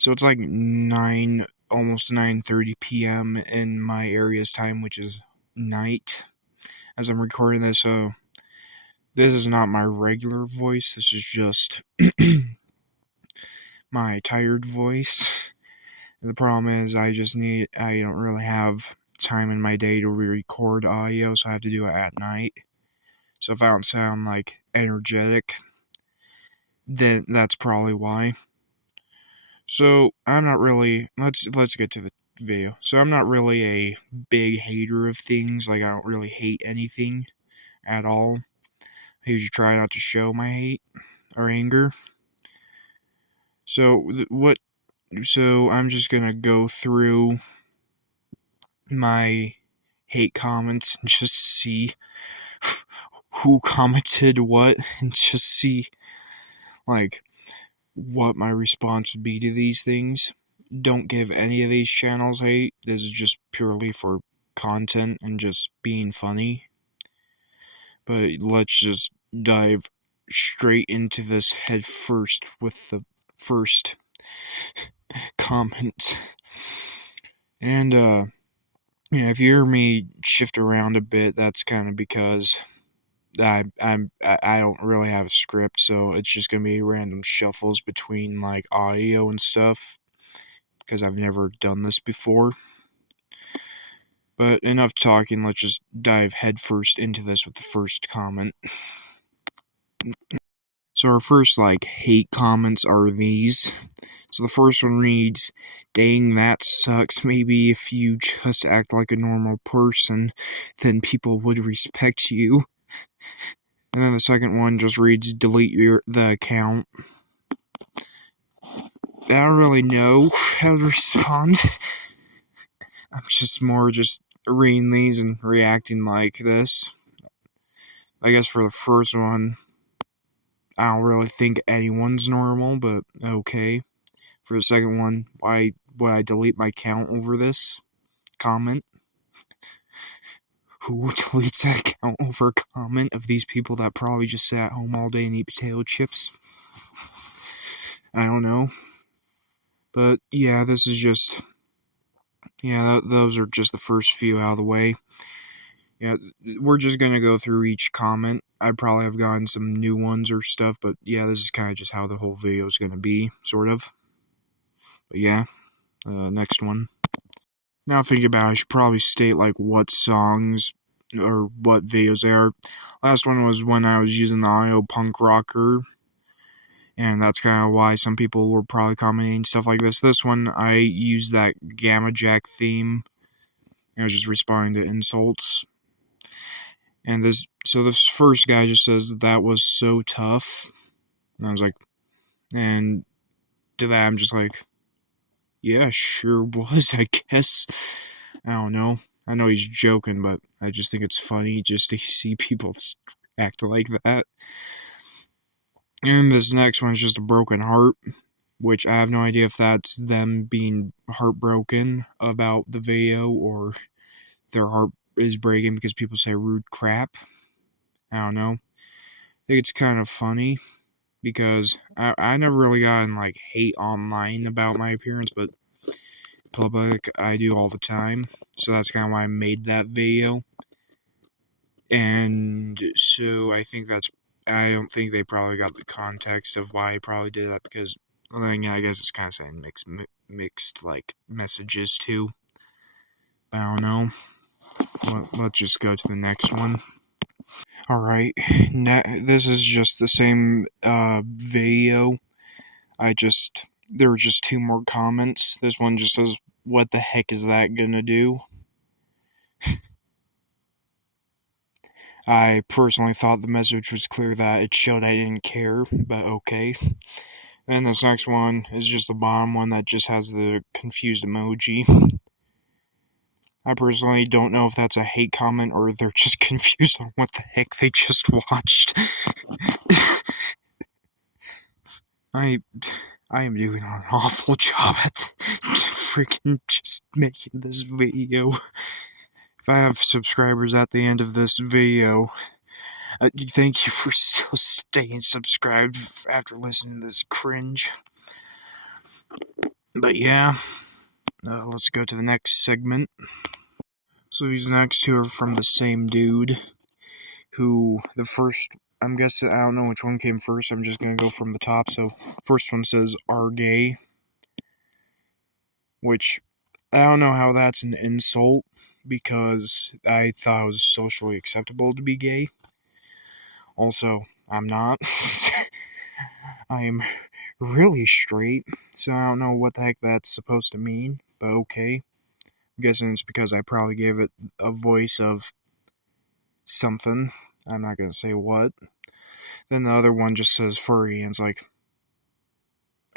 So it's like 9, almost 9:30 p.m. in my area's time, which is night as I'm recording this. So this is not my regular voice. This is just my tired voice. The problem is I don't really have time in my day to record audio, so I have to do it at night. So if I don't sound like energetic, then that's probably why. So I'm not really, let's get to the video. So I'm not really a big hater of things. Like, I don't really hate anything at all. I usually try not to show my hate or anger. So I'm just gonna go through my hate comments and just see who commented what, and just see like what my response would be to these things. Don't give any of these channels hate. This is just purely for content and just being funny. But let's just dive straight into this head first with the first comment. And if you hear me shift around a bit, that's kind of because I don't really have a script, so it's just gonna be random shuffles between like audio and stuff, because I've never done this before. But enough talking, let's just dive headfirst into this with the first comment. So our first hate comments are these. So the first one reads, "Dang, that sucks. Maybe if you just act like a normal person, then people would respect you." And then the second one just reads, "Delete the account." I don't really know how to respond. I'm just more just reading these and reacting like this. I guess for the first one, I don't really think anyone's normal, but okay. For the second one, why would I delete my account over this comment? Who deletes that account over a comment of these people that probably just sit at home all day and eat potato chips? I don't know. But yeah, this is just... yeah, those are just the first few out of the way. Yeah, we're just gonna go through each comment. I probably have gotten some new ones or stuff, but yeah, this is kind of just how the whole video is gonna be, sort of. But yeah, next one. Now thinking about it, I should probably state what songs or what videos they are. Last one was when I was using the audio punk rocker, and that's kind of why some people were probably commenting stuff like this. This one, I used that Gamma Jack theme. I was just responding to insults. And this first guy just says, "That was so tough." And I was like, and to that I'm just like, yeah, sure was, I guess. I don't know. I know he's joking, but I just think it's funny just to see people act like that. And this next one is just a broken heart, which I have no idea if that's them being heartbroken about the video or their heart is breaking because people say rude crap. I don't know. I think it's kind of funny because I never really gotten hate online about my appearance, but public I do all the time. So that's kind of why I made that video. And so I don't think they probably got the context of why I probably did that, because I guess it's kind of saying mixed messages too. I don't know. Let's just go to the next one. Alright, this is just the same video. There were just two more comments. This one just says, "What the heck is that gonna do?" I personally thought the message was clear that it showed I didn't care, but okay. And this next one is just the bottom one that just has the confused emoji. I personally don't know if that's a hate comment or they're just confused on what the heck they just watched. I am doing an awful job at freaking just making this video. If I have subscribers at the end of this video, thank you for still staying subscribed after listening to this cringe. But yeah, let's go to the next segment. So these next two are from the same dude, who the first, I'm guessing, I don't know which one came first, I'm just gonna go from the top. So first one says, "are gay," which I don't know how that's an insult, because I thought it was socially acceptable to be gay. Also, I'm not. I'm really straight, so I don't know what the heck that's supposed to mean, but okay. I'm guessing it's because I probably gave it a voice of something. I'm not gonna say what. Then the other one just says furry, and it's like,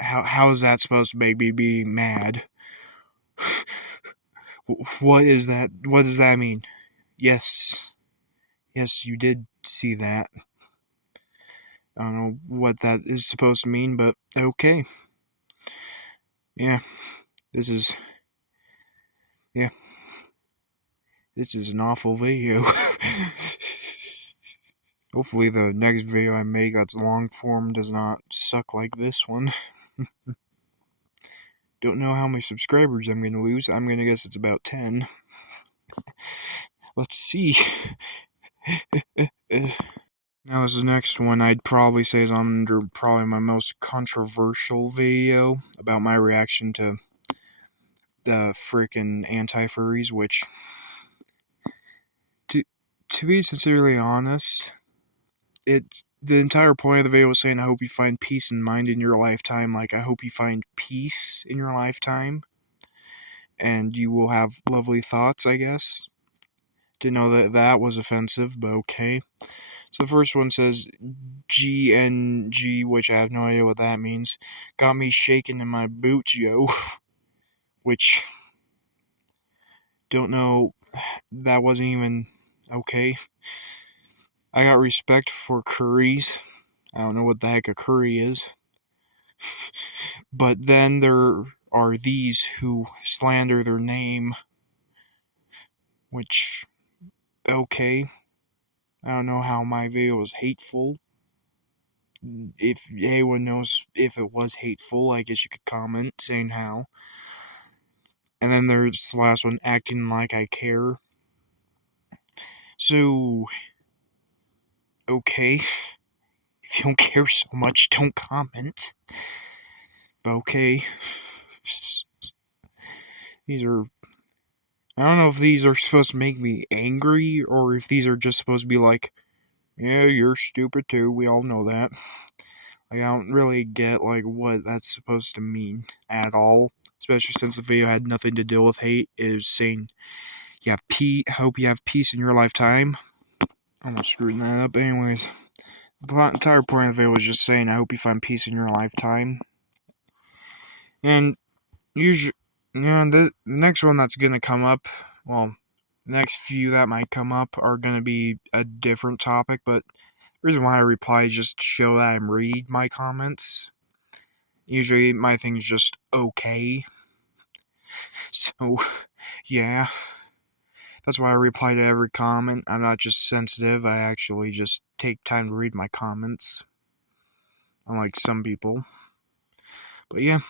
how is that supposed to make me be mad? What is that? What does that mean? Yes, you did see that. I don't know what that is supposed to mean, but okay. Yeah, this is yeah, this is an awful video. Hopefully the next video I make that's long form does not suck like this one. Don't know how many subscribers I'm gonna lose. I'm gonna guess it's about 10. Let's see. Now this is the next one I'd probably say is under probably my most controversial video about my reaction to the frickin' anti-furries, which, to be sincerely honest, it's the entire point of the video was saying, I hope you find peace in mind in your lifetime. Like, I hope you find peace in your lifetime, and you will have lovely thoughts, I guess. Didn't know that that was offensive, but okay. So the first one says GNG, which I have no idea what that means. Got me shaking in my boots, yo. Which, don't know, that wasn't even okay. I got respect for curries. I don't know what the heck a curry is. But then there are these who slander their name, which, okay. I don't know how my video was hateful. If anyone knows if it was hateful, I guess you could comment saying how. And then there's the last one, acting like I care. So, okay. If you don't care so much, don't comment. But okay. These are, I don't know if these are supposed to make me angry, or if these are just supposed to be like, yeah, you're stupid too, we all know that. Like, I don't really get, like, what that's supposed to mean at all. Especially since the video had nothing to deal with hate. It was saying, hope you have peace in your lifetime. Almost screwing that up. Anyways, the entire point of it was just saying, I hope you find peace in your lifetime. And usually, the next one that's gonna come up, well, the next few that might come up are gonna be a different topic, but the reason why I reply is just to show that I'm read my comments. Usually my thing's just okay. So, yeah. That's why I reply to every comment. I'm not just sensitive, I actually just take time to read my comments. Unlike some people. But yeah,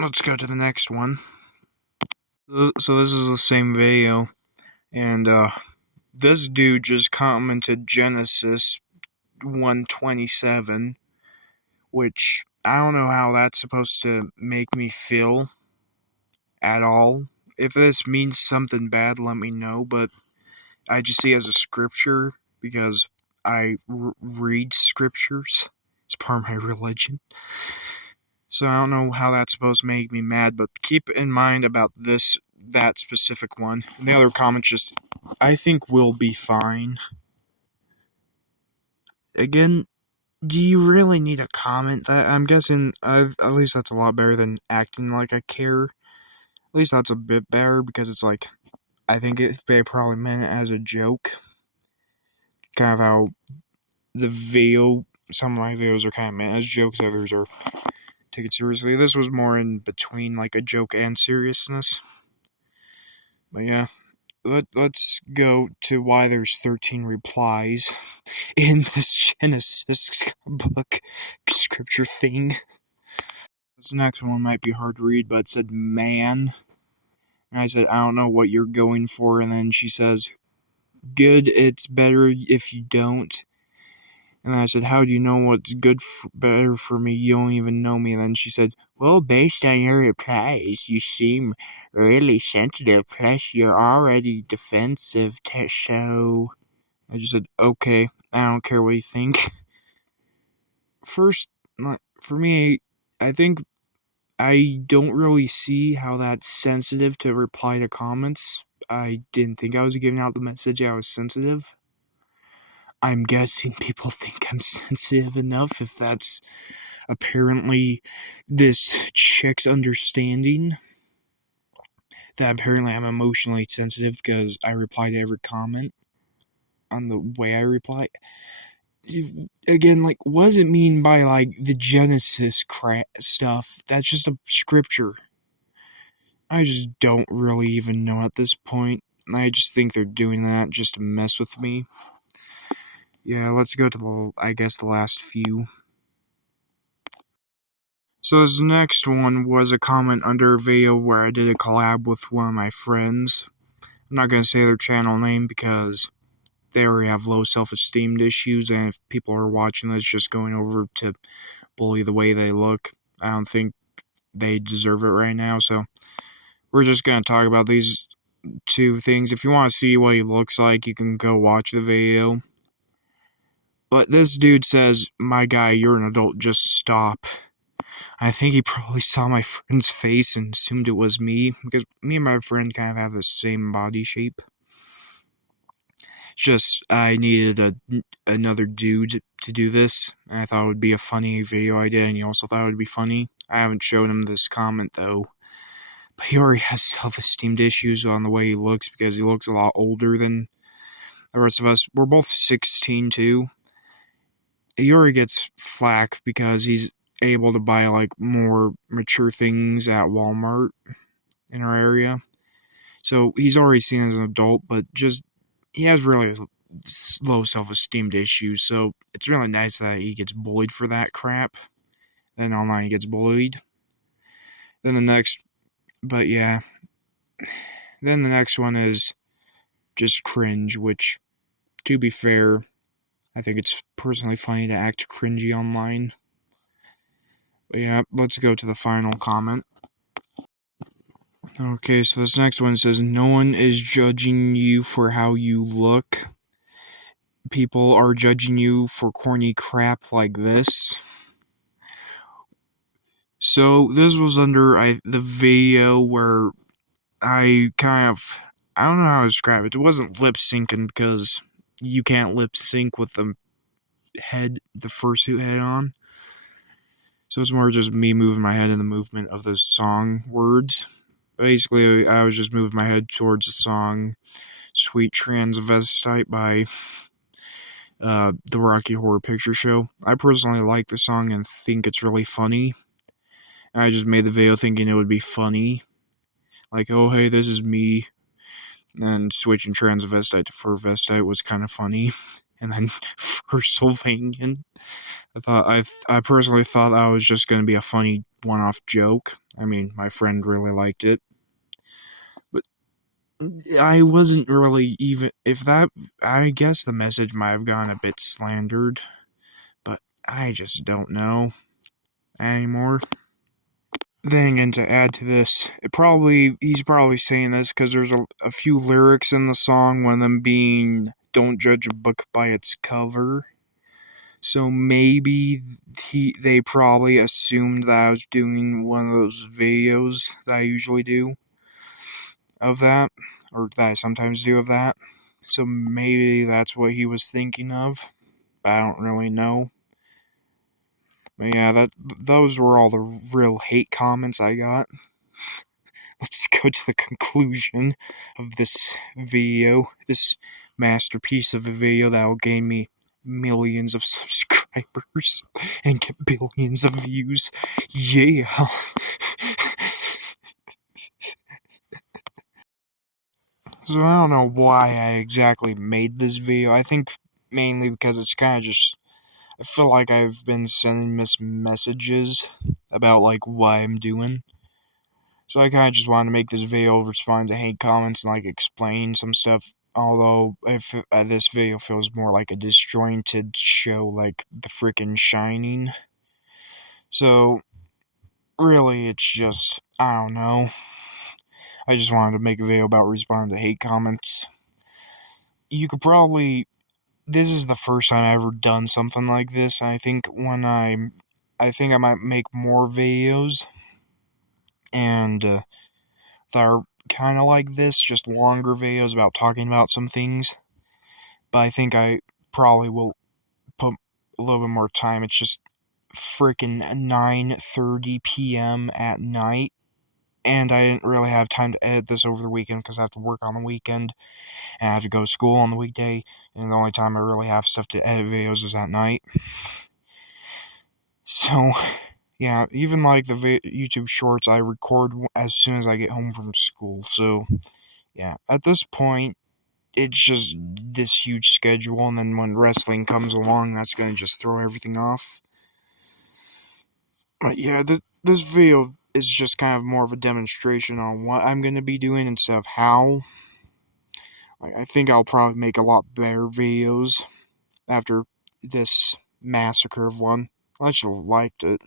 let's go to the next one. So this is the same video, and this dude just commented Genesis 1:27, which I don't know how that's supposed to make me feel at all. If this means something bad, let me know, but I just see it as a scripture because I read scriptures. It's part of my religion. So I don't know how that's supposed to make me mad, but keep in mind about that specific one. And the other comments just, I think we'll be fine. Again, do you really need a comment that? I'm guessing, at least that's a lot better than acting like I care. At least that's a bit better, because it's like, I think they probably meant it as a joke. Kind of how some of my videos are kind of meant as jokes, others are taken seriously. This was more in between, like a joke and seriousness. But yeah, let's go to why there's 13 replies in this Genesis book scripture thing. This next one might be hard to read, but it said man. And I said, I don't know what you're going for. And then she says, good, it's better if you don't. And I said, how do you know what's better for me? You don't even know me. And then she said, well, based on your replies, you seem really sensitive. Plus, you're already defensive, so... I just said, okay, I don't care what you think. First, for me, I think I don't really see how that's sensitive to reply to comments. I didn't think I was giving out the message I was sensitive. I'm guessing people think I'm sensitive enough if that's apparently this chick's understanding. That apparently I'm emotionally sensitive because I reply to every comment on the way I reply. Again, like, what does it mean by, like, the Genesis stuff? That's just a scripture. I just don't really even know at this point. I just think they're doing that just to mess with me. Yeah, let's go to the last few. So this next one was a comment under a video where I did a collab with one of my friends. I'm not going to say their channel name because they already have low self-esteem issues, and if people are watching this just going over to bully the way they look, I don't think they deserve it right now. So we're just going to talk about these two things. If you want to see what he looks like, you can go watch the video. But this dude says, my guy, you're an adult, just stop. I think he probably saw my friend's face and assumed it was me, because me and my friend kind of have the same body shape. Just, I needed another dude to do this, and I thought it would be a funny video idea, and he also thought it would be funny. I haven't shown him this comment, though. But he already has self-esteem issues on the way he looks, because he looks a lot older than the rest of us. We're both 16, too. He already gets flack because he's able to buy, like, more mature things at Walmart in our area. So he's already seen as an adult, but just, he has really low self-esteem issues, so it's really nice that he gets bullied for that crap. Then online he gets bullied. Then the next one is just cringe, which, to be fair, I think it's personally funny to act cringy online. But yeah, let's go to the final comment. Okay, so this next one says, no one is judging you for how you look. People are judging you for corny crap like this. So this was under the video where I don't know how to describe it. It wasn't lip syncing because you can't lip sync with the fursuit head on. So it's more just me moving my head in the movement of the song words. Basically, I was just moving my head towards the song Sweet Transvestite by the Rocky Horror Picture Show. I personally like the song and think it's really funny. I just made the video thinking it would be funny. Like, oh, hey, this is me. And switching transvestite to furvestite was kind of funny. And then for Sylvanian, I personally thought that was just going to be a funny one-off joke. I mean, my friend really liked it. But I wasn't really even... I guess the message might have gone a bit slandered. But I just don't know anymore. Then again, to add to this, he's probably saying this because there's a few lyrics in the song, one of them being, don't judge a book by its cover. So maybe they probably assumed that I was doing one of those videos that I usually do of that, or that I sometimes do of that. So maybe that's what he was thinking of, but I don't really know. But yeah, those were all the real hate comments I got. Let's go to the conclusion of this video, this masterpiece of a video that will gain me millions of subscribers and get billions of views. Yeah. So I don't know why I exactly made this video. I think mainly because it's kind of just, I feel like I've been sending messages about like what I'm doing. So I kind of just wanted to make this video, respond to hate comments, and like explain some stuff. Although if this video feels more like a disjointed show, like The Frickin' Shining. So really, it's just, I don't know. I just wanted to make a video about responding to hate comments. You could probably, this is the first time I've ever done something like this. I think I think I might make more videos, and that are kind of like this, just longer videos about talking about some things. But I think I probably will put a little bit more time. It's just freaking 9:30 p.m. at night, and I didn't really have time to edit this over the weekend because I have to work on the weekend and I have to go to school on the weekday, and the only time I really have stuff to edit videos is at night. So, yeah, even like the YouTube shorts I record as soon as I get home from school. So, yeah, at this point, it's just this huge schedule, and then when wrestling comes along, that's gonna just throw everything off. But yeah, this video is just kind of more of a demonstration on what I'm gonna be doing instead of how. Like, I think I'll probably make a lot better videos after this massacre of one. I actually liked it.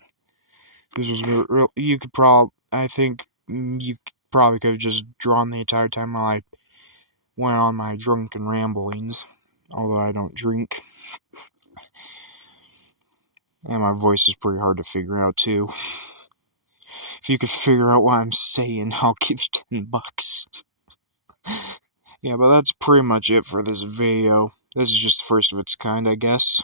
This was real. You could probably, I think, you probably could have just drawn the entire time while I went on my drunken ramblings. Although I don't drink. And my voice is pretty hard to figure out, too. If you could figure out what I'm saying, I'll give you $10. Yeah, but that's pretty much it for this video. This is just the first of its kind, I guess.